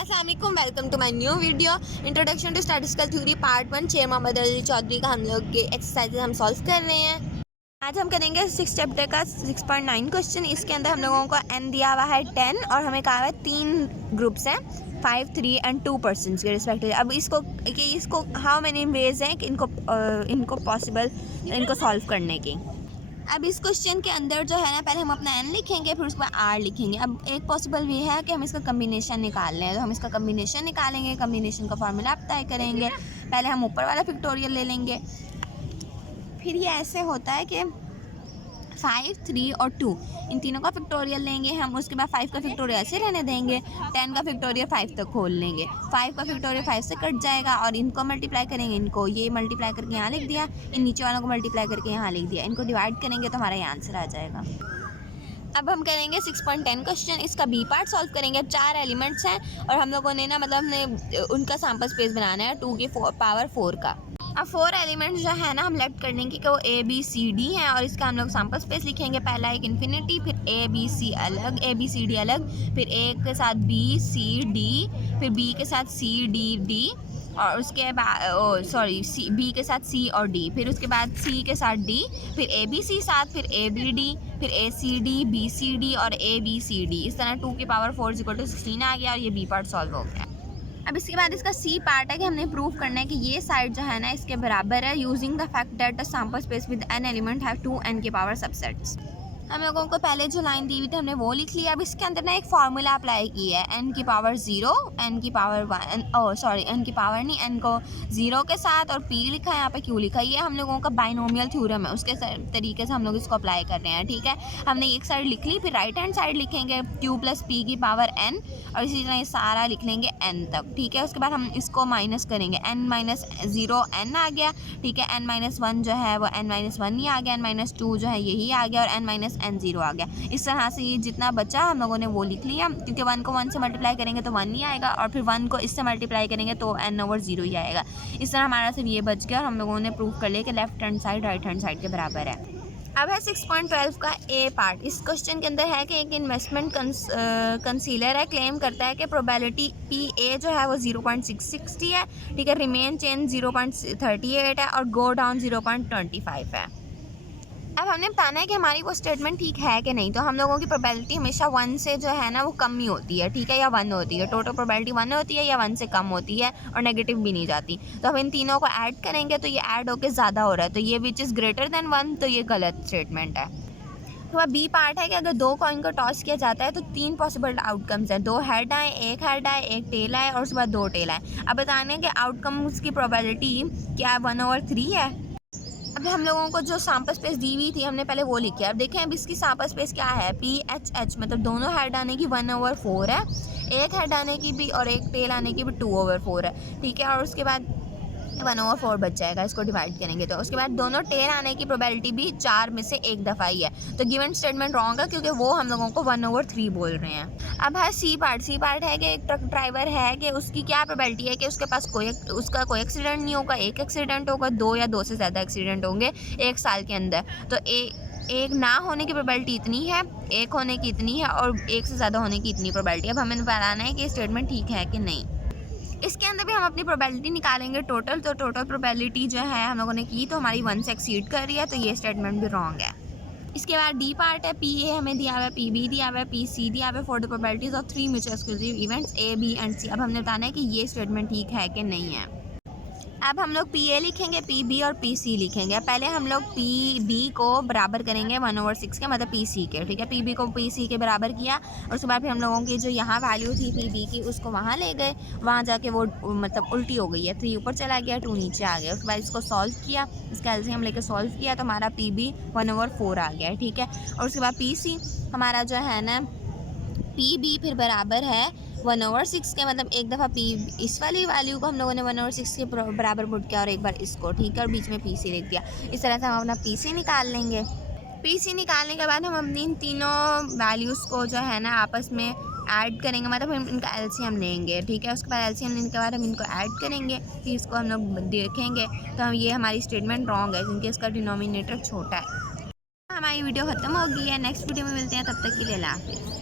अस्सलाम वालेकुम, welcome to my new video introduction to statistical theory part 1। Sher Mohammad Ali Chaudhary का हम लोग के एक्सरसाइजेज हम सॉल्व कर रहे हैं। आज हम करेंगे 6 चैप्टर का 6.9 क्वेश्चन। इसके अंदर हम लोगों को n दिया हुआ है 10 और हमें कहा हुआ है 3 ग्रुप्स हैं 5, 3 एंड 2 पर्सनस के रिस्पेक्टिव। अब इसको हाउ मेनी वेज हैं कि इनको पॉसिबल इनको सॉल्व करने की। अब इस क्वेश्चन के अंदर जो है ना, पहले हम अपना n लिखेंगे, फिर उसके बाद r लिखेंगे। अब एक पॉसिबल वे है कि हम इसका कम्बिनेशन निकाल लें, तो हम इसका कम्बिनेशन निकालेंगे। कम्बिनेशन का फार्मूला आप तय करेंगे। पहले हम ऊपर वाला फैक्टोरियल ले लेंगे। फिर ये ऐसे होता है कि 5, 3 और 2 इन तीनों का फैक्टोरियल लेंगे हम। उसके बाद 5 का फैक्टोरियल ऐसे रहने देंगे। 10 का फैक्टोरियल 5 तक खोल लेंगे। 5 का फैक्टोरियल 5 से कट जाएगा और इनको मल्टीप्लाई करेंगे। इनको ये मल्टीप्लाई करके यहाँ लिख दिया, इन नीचे वालों को मल्टीप्लाई करके यहाँ लिख दिया। इनको डिवाइड करेंगे तो हमारा ये आंसर आ जाएगा। अब हम करेंगे 6.10 क्वेश्चन। इसका बी पार्ट सॉल्व करेंगे। अब 4 एलिमेंट्स हैं और हम लोगों ने ना हमने उनका सैम्पल स्पेस बनाना है 2 की पावर 4 का। अब 4 एलिमेंट्स जो है ना, हम लेट कर देंगे कि वो A B C D हैं और इसका हम लोग सैम्पल स्पेस लिखेंगे। पहला एक इन्फिनिटी, फिर A B C अलग, A B C D अलग, फिर A के साथ B C D, फिर B के साथ C D D और उसके बाद B के साथ C और D, फिर उसके बाद C के साथ D, फिर A B C साथ, फिर A B D, फिर A C D B C D और A B C D। इस तरह 2 की पावर 4 = 16 आ गया और ये बी पार्ट सॉल्व हो गया। अब इसके बाद इसका सी पार्ट है कि हमने प्रूव करना है कि ये साइड जो है ना इसके बराबर है, using the fact that a sample space with an element have 2 n की पावर सबसेट्स। हम लोगों को पहले जो लाइन दी हुई थी हमने वो लिख लिया। अब इसके अंदर ना एक फार्मूला अप्लाई किया है, n की पावर 0, n की पावर 1, n की पावर नहीं, n को 0 के साथ और p लिखा है यहाँ पे, q लिखा है। ये हम लोगों का बाइनोमियल थ्योरम है, उसके तरीके से हम लोग इसको अप्लाई कर रहे हैं। ठीक है, हमने एक साइड लिख ली, फिर राइट हैंड साइड लिखेंगे q + p की पावर n और इसी तरह ये सारा लिख लेंगे n तक। ठीक है, उसके बाद हम इसको माइनस करेंगे, n - 0 n आ गया। ठीक है, n - 1 जो है वो n - 1 ही आ गया, n - 2 जो है यही आ गया और n - n0 आ गया। इस तरह से ये जितना बचा हम लोगों ने वो लिख लिया, क्योंकि 1 को 1 से मल्टीप्लाई करेंगे तो 1 ही आएगा और फिर 1 को इससे मल्टीप्लाई करेंगे तो n/0 ही आएगा। इस तरह हमारा सिर्फ ये बच गया और हम लोगों ने प्रूव कर लिया कि left hand side right hand side के बराबर है। अब है 6.12 का ए पार्ट। इस क्वेश्चन के अंदर है कि एक इन्वेस्टमेंट कंसीलर है, क्लेम करता है कि प्रोबेबिलिटी PA जो है वो 0.660 है। ठीक है, रिमेन चेन 0.38 है और गो डाउन 0.25 है। अब हमने बताना है कि हमारी वो स्टेटमेंट ठीक है कि नहीं। तो हम लोगों की प्रोबेबिलिटी हमेशा 1 से जो है ना वो कम ही होती है। ठीक है, या 1 होती है। टोटल प्रोबेबिलिटी 1 होती है या 1 से कम होती है और नेगेटिव भी नहीं जाती। तो हम इन तीनों को ऐड करेंगे तो ये ऐड होकर ज़्यादा हो रहा है, तो ये विच इज़ ग्रेटर देन 1, तो ये गलत स्टेटमेंट है। तो अब बी पार्ट है कि अगर 2 कॉइन को टॉस किया जाता है तो 3 पॉसिबल आउटकम्स हैं। 2 हेड आए, 1 हेड आए, 1 टेल आए और उसके बाद 2 टेल आए। अब बताने कि आउटकम्स की प्रोबेबिलिटी क्या 1/3 है। अब हम लोगों को जो सैम्पल स्पेस दी हुई थी हमने पहले वो लिखी है। अब देखें अब इसकी सैम्पल स्पेस क्या है, PHH, मतलब दोनों हेड आने की 1/4 है, एक हेड आने की भी और एक टेल आने की भी 2/4 है। ठीक है, और उसके बाद 1/4 बच जाएगा, इसको डिवाइड करेंगे तो। उसके बाद दोनों टेल आने की प्रोबेबिलिटी भी 4 में से एक दफ़ा ही है, तो गिवन स्टेटमेंट रॉन्ग है क्योंकि वो हम लोगों को 1/3 बोल रहे हैं। अब है सी पार्ट। सी पार्ट है कि एक ट्रक ड्राइवर है कि उसकी क्या प्रोबेबिलिटी है कि उसके पास उसका कोई एक्सीडेंट नहीं होगा, एक एक्सीडेंट होगा, 2 या 2 से ज़्यादा एक्सीडेंट होंगे 1 साल के अंदर। तो एक ना होने की प्रोबेबिलिटी इतनी है, एक होने की इतनी है और एक से ज़्यादा होने की इतनी प्रोबेबिलिटी। अब हमें बताना है कि स्टेटमेंट ठीक है कि नहीं। इसके अंदर भी हम अपनी प्रोबेबिलिटी निकालेंगे टोटल। तो टोटल प्रोबेबिलिटी जो है हम लोगों ने की तो हमारी 1 से एक्सीड कर रही है, तो ये स्टेटमेंट भी रॉन्ग है। इसके बाद डी पार्ट है। PA हमें दिया हुआ है, PB दिया हुआ है, PC दिया हुआ है for the probabilities of 3 mutual exclusive events A, B and C। अब हमने बताना है कि ये स्टेटमेंट ठीक है कि नहीं है। अब हम लोग PA लिखेंगे, PB और PC लिखेंगे। पहले हम लोग PB को बराबर करेंगे 1/6 के, मतलब PC के। ठीक है, PB को PC के बराबर किया और उसके बाद फिर हम लोगों की जो यहाँ वैल्यू थी PB की उसको वहाँ ले गए। वहाँ जाके वो मतलब उल्टी हो गई है, 3 ऊपर चला गया, 2 नीचे आ गया। उसके बाद इसको सॉल्व किया, इसका एलसीएम लेकर सॉल्व किया तो हमारा PB 1/4 आ गया। ठीक है, और उसके बाद PC हमारा जो है ना PB फिर बराबर है 1/6 के, मतलब एक दफ़ा इस वाली वैल्यू को हम लोगों ने 1/6 के बराबर पुट किया और एक बार इसको। ठीक है, और बीच में PC लिख दिया। इस तरह से हम अपना PC निकाल लेंगे। PC निकालने के बाद हम अपनी इन तीनों वैल्यूज़ को जो है ना आपस में ऐड करेंगे, मतलब हम इनका एलसीएम लेंगे। ठीक है, उसके बाद एलसीएम लेने के बाद हम इनको ऐड करेंगे, फिर इसको हम लोग देखेंगे तो हम ये हमारी स्टेटमेंट रॉन्ग है क्योंकि इसका डिनोमिनेटर छोटा है। हमारी वीडियो ख़त्म हो गई है, नेक्स्ट वीडियो में मिलते हैं, तब तक के लिए अल्लाह हाफ़िज़।